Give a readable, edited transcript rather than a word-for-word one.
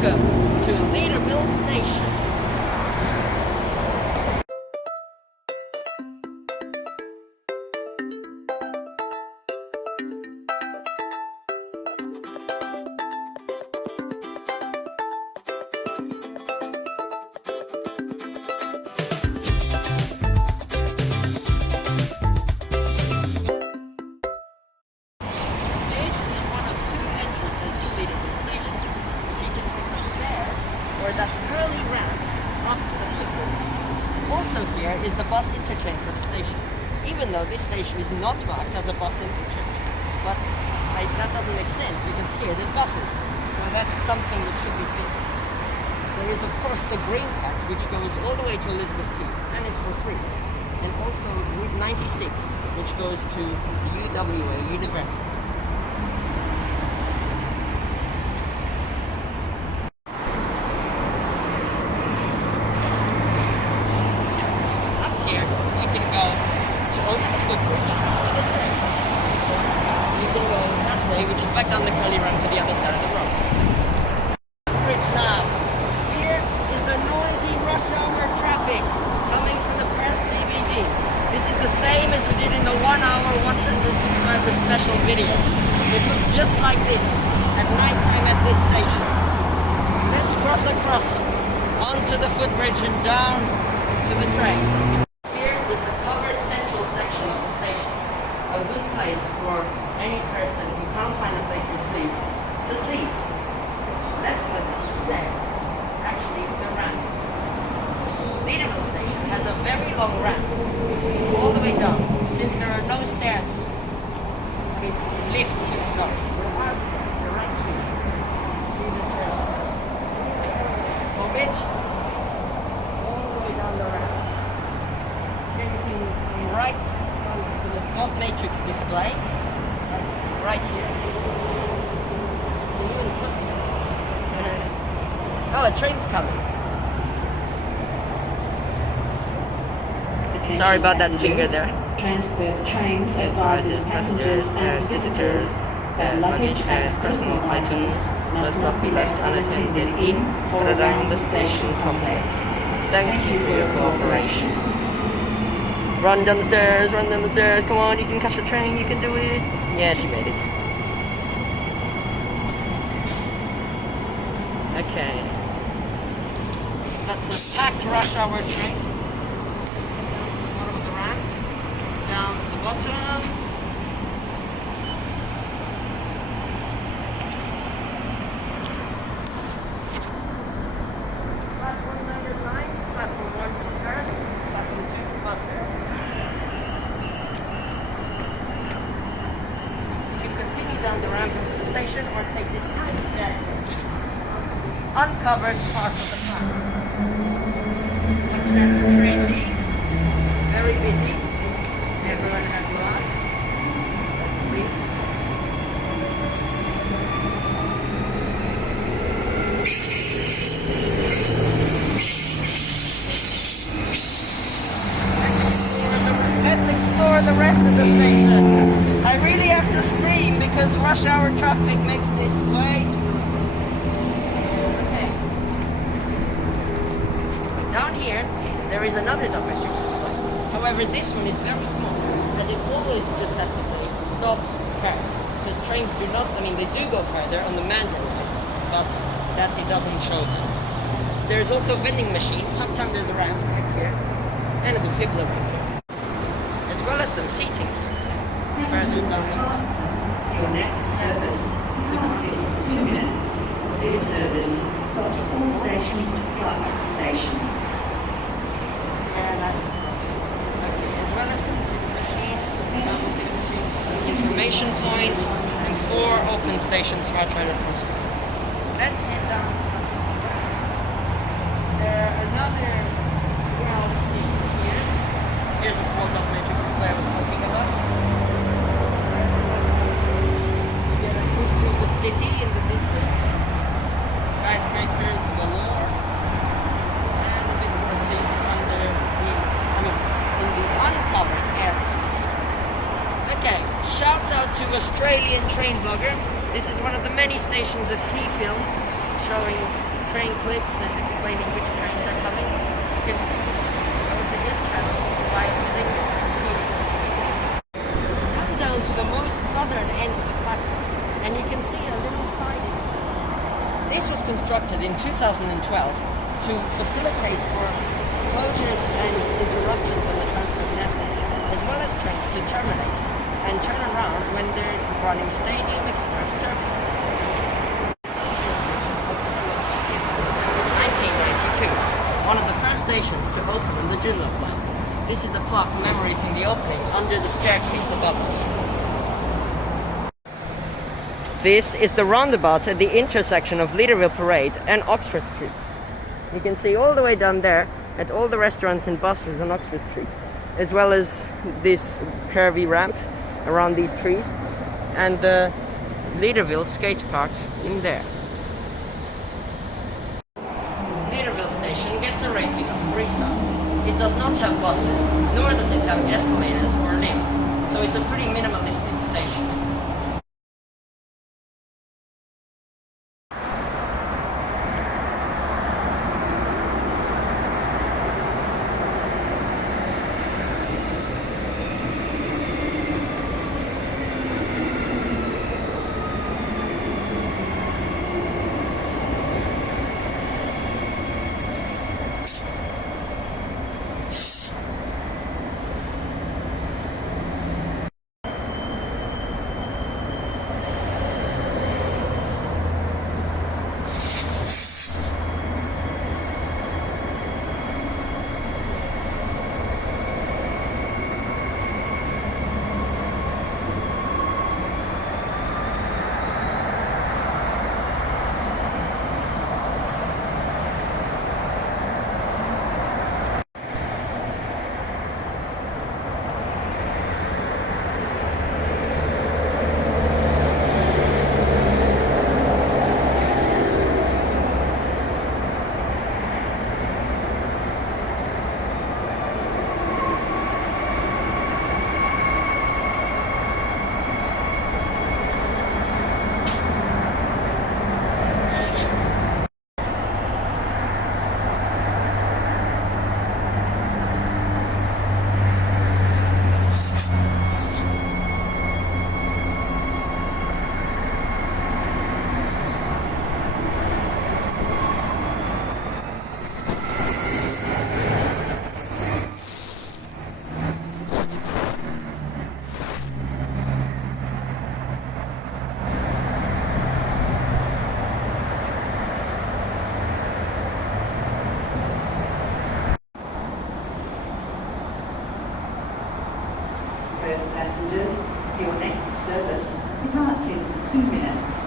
Welcome to Leaderville Station. Or that curly ramp up to the footbridge. Also here is the bus interchange for the station, even though this station is not marked as a bus interchange. But that doesn't make sense because here there's buses, so that's something that should be fixed. There is of course the Green Cat, which goes all the way to Elizabeth Quay, and it's for free. And also Route 96, which goes to UWA University. Over the footbridge to the train. You can go that way, which is back down the curly ramp to the other side of the road. Bridge now. Here is the noisy rush hour traffic coming from the Perth CBD. This is the same as we did in the 1 hour 100 subscriber special video. It looked just like this at night time at this station. Let's cross across onto the footbridge and down to the train. A good place for any person who can't find a place to sleep. Let's go down the stairs. Actually, the ramp. Leaderville Station has a very long ramp, which leads all the way down, since there are no stairs. I mean, lifts here, sorry. There are stairs, they're right here. See the stairs. For which, all the way down the ramp. Here you can come right to the dot matrix display right here. Oh, a train's coming. Attention sorry about that finger there. Transperth Trains advises passengers and visitors that luggage and personal items must not be left unattended in or around the station complex. Thank you for your cooperation. Run down the stairs, come on, you can catch the train, you can do it. Yeah, she made it. Okay. That's a packed rush hour train. Bottom of the ramp, down to the bottom. Platform number signs, platform 1 for Perth, platform 2 for Butler. Down the ramp into the station or take this tiny staircase uncovered part of the park. What's that? Train B. Very busy. Everyone has masks. Let's explore the rest of the station. I really have to scream because rush hour traffic makes this way too long. Okay. Down here, there is another dot matrix display. However, this one is very small, as it always just has to say, stops Perth. Because trains do not, they do go further on the Mandurah line, but that it doesn't show them. So there's also vending machines tucked under the ramp right here, and a defibrillator, as well as some seating further down the line. Your next service comes in 2 minutes. This service stops all stations plus station. Okay, as well as some ticket machines, double ticket machines, information point, and 4 open station smart rider processors. Let's head down. There are another 12 seats here. Here's a small dot matrix display I was talking about. City in the distance, skyscrapers galore, and a bit more seats under in the uncovered area. Okay, shouts out to Australian train vlogger. This is one of the many stations that he films showing train clips and explaining which trains are coming, you can go to his channel via the link here. Come down to the most southern end of the platform and you can see a little siding. This was constructed in 2012 to facilitate for closures and interruptions on the transport network, as well as trains to terminate and turn around when they're running Stadium Express services. One of the first stations to open on the Joondalup line. This is the plaque commemorating the opening under the staircase above us. This is the roundabout at the intersection of Leaderville Parade and Oxford Street. You can see all the way down there at all the restaurants and buses on Oxford Street, as well as this curvy ramp around these trees and the Leaderville skate park in there. Leaderville station gets a rating of 3 stars. It does not have buses, nor does it have escalators or lifts, so it's a pretty minimalistic station. Passengers, your next service departs in 2 minutes.